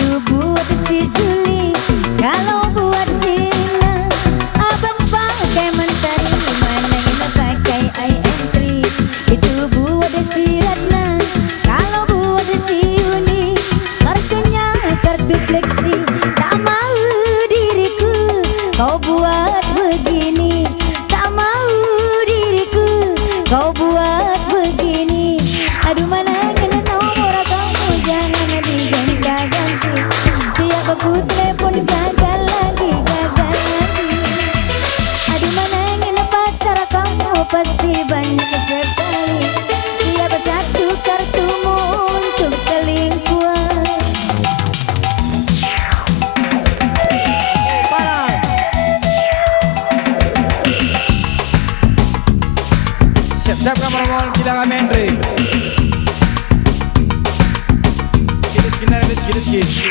Itu buat si Juli, kalau buat si Rina, abang pakai mentari, mana yang pakai IM3. Itu buat si Ratna, kalau buat si Uni, kartunya kartu fleksi. Tak mau diriku kau buat begini, tak mau diriku kau buat begini. Aduh mana yang nomor kamu jangan diganti-ganti, tiap aku telepon gagal lagi, gagal lagi. Aduh mana yang pacar kamu pasti banyak sekali, tiap satu kartumu untuk selingkuhan. Siap-siap kamar mohon kita kami Henry. Kidis.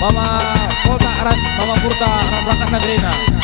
Mama Polta Rat, Mama Purta, Ratna Nadrina.